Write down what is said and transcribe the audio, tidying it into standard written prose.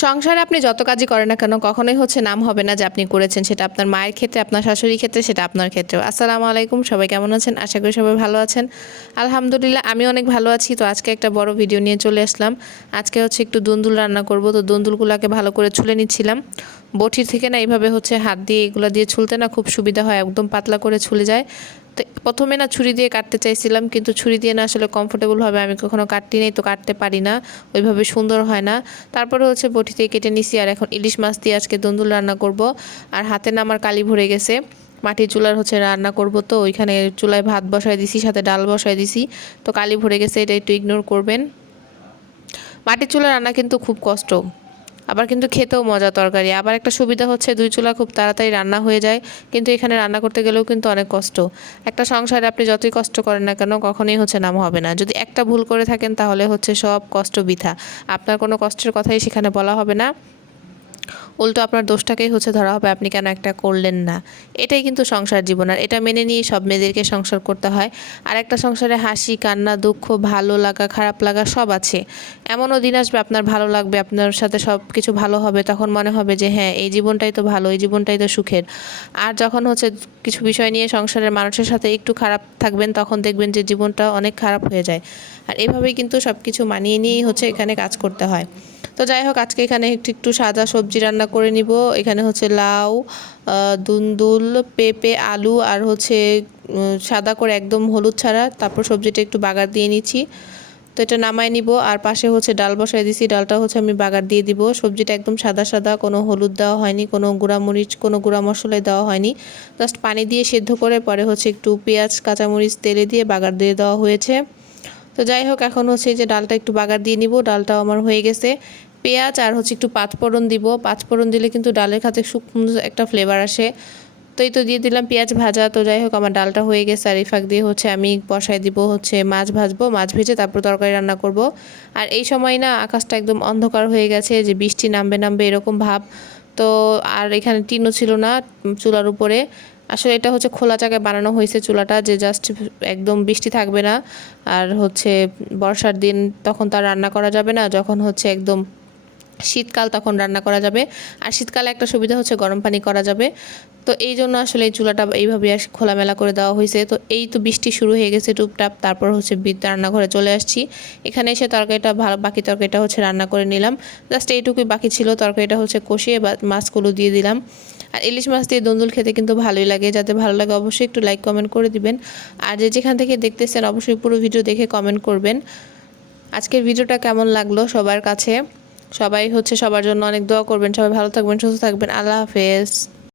সংসারে আপনি যত কাজই করেন না কেন কখনোই নাম হবে না যে আপনি করেছেন। সেটা আপনার মায়ের ক্ষেত্রে, আপনার শাশুড়ির ক্ষেত্রে, সেটা আপনার ক্ষেত্রেও। আসসালামু আলাইকুম, সবাই কেমন আছেন? আশা করি সবাই ভালো আছেন। আলহামদুলিল্লাহ আমি অনেক ভালো আছি। তো আজকে একটা বড় ভিডিও নিয়ে চলে আসলাম। আজকে একটু দুন্দুল রান্না করব। তো দুন্দুলগুলোকে ভালো করে ছুলে নিচ্ছিলাম। বটির থেকে না এইভাবে হাত দিয়ে এগুলো দিয়ে ছুলতে না খুব সুবিধা হয়, একদম পাতলা করে ছুলে যায়। তো প্রথমে না ছুরি দিয়ে কাটতে চাইছিলাম, কিন্তু ছুরি দিয়ে না আসলে কমফোর্টেবল হবে, আমি কখনো কাটতে নেই, তো কাটতে পারি না, ওইভাবে সুন্দর হয় না। তারপরে বটি দিয়ে কেটে নিছি। আর এখন ইলিশ মাছ দিয়ে আজকে দুন্দুল রান্না করব। আর হাতে না আমার কালি ভরে গেছে, মাটির চুলার রান্না করব। তো ওইখানে চুলায় ভাত বসায় দিছি, সাথে ডাল বসায় দিছি। তো কালি ভরে গেছে, এটা একটু ইগনোর করবেন। মাটির চুলা রান্না কিন্তু খুব কষ্ট, আবার কিন্তু খেতেও মজা তরকারি। আবার একটা সুবিধা দুই চুলা খুব তাড়াতাড়ি রান্না হয়ে যায়, কিন্তু এখানে রান্না করতে গেলেও কিন্তু অনেক কষ্ট। একটা সংসারে আপনি যতই কষ্ট করেন না কেন কখনোই নাম হবে না। যদি একটা ভুল করে থাকেন তাহলে সব কষ্ট বৃথা, আপনার কোনো কষ্টের কথাই সেখানে বলা হবে না, উল্টো আপনার দোষটাকেই ধরা হবে, আপনি কেন একটা করলেন না। এটাই কিন্তু সংসার জীবন, আর এটা মেনে নিয়ে সব মেয়েদেরকে সংসার করতে হয়। আর একটা সংসারে হাসি কান্না দুঃখ ভালো লাগা খারাপ লাগা সব আছে। এমনও দিন আসবে আপনার ভালো লাগবে, আপনার সাথে সব কিছু ভালো হবে, তখন মনে হবে যে হ্যাঁ এই জীবনটাই তো ভালো, এই জীবনটাই তো সুখের। আর যখন কিছু বিষয় নিয়ে সংসারের মানুষের সাথে একটু খারাপ থাকবেন, তখন দেখবেন যে জীবনটা অনেক খারাপ হয়ে যায়। আর এভাবেই কিন্তু সব কিছু মানিয়ে নিয়েই এখানে কাজ করতে হয়। তো যাই হোক, আজকে এখানে একটু সাদা সবজি রান্না করে নিব। এখানে লাউ, দুন্দুল, পেঁপে, আলু আর সাদা করে একদম হলুদ ছাড়া। তারপর সবজিটা একটু বাগার দিয়ে নিচ্ছি। তো এটা নামায় নিব। আর পাশে ডাল বসাই দিছি, ডালটা আমি বাগার দিয়ে দিব। সবজিটা একদম সাদা সাদা, কোনো হলুদ দেওয়া হয়নি, কোনো গুঁড়ামরিচ, কোনো গুঁড়া মশলাই দেওয়া হয়নি। জাস্ট পানি দিয়ে সেদ্ধ করে পরে একটু পেঁয়াজ কাঁচামরিচ তেলে দিয়ে বাগার দিয়ে দেওয়া হয়েছে। তো যাই হোক, এখন এই যে ডালটা একটু বাগার দিয়ে নিব। ডালটাও আমার হয়ে গেছে। পেঁয়াজ আর একটু পাঁচফোড়ন দিব। পাঁচফোড়ন দিলে কিন্তু ডালের খাতে সুন্দর একটা ফ্লেভার আসে। তো এই তো দিয়ে দিলাম পেঁয়াজ ভাজা। তো যাই হোক, আমার ডালটা হয়ে গেছে। আর এই ফাঁক দিয়ে আমি বসাই দিব মাছ ভাজবো, মাছ ভেজে তারপর তরকারি রান্না করব। আর এই সময় না আকাশটা একদম অন্ধকার হয়ে গেছে, যে বৃষ্টি নামবে নামবে এরকম ভাব। তো আর এখানে টিনও ছিল না চুলার উপরে। আসলে এটা খোলা জায়গায় বানানো হয়েছে চুলাটা, যে জাস্ট একদম বৃষ্টি থাকবে না। আর বর্ষার দিন তখন তার রান্না করা যাবে না, যখন একদম শীতকাল তখন রান্না করা যাবে। আর শীতকালে একটা সুবিধা গরম পানি করা যাবে। তো এই জন্য আসলে এই চুলাটা এইভাবে খোলামেলা করে দেওয়া হয়েছে। তো এই তো বৃষ্টি শুরু হয়ে গেছে টুপটাপ। তারপর রান্নাঘরে চলে আসছি। এখানে এসে তরকারিটা বাকি তরকারিটা রান্না করে নিলাম। জাস্ট এইটুকুই বাকি ছিল, তরকারিটা কষিয়ে মাছগুলো দিয়ে দিলাম। আর ইলিশ মাছ দিয়ে দুন্দুল খেতে কিন্তু ভালোই লাগে। যাতে ভালো লাগে অবশ্যই একটু লাইক কমেন্ট করে দিবেন। আর যেখান থেকে দেখতেছেন অবশ্যই পুরো ভিডিও দেখে কমেন্ট করবেন আজকের ভিডিওটা কেমন লাগলো সবার কাছে। সবাই সবার জন্য অনেক দোয়া করবেন। সবাই ভালো থাকবেন, সুস্থ থাকবেন। আল্লাহ হাফেজ।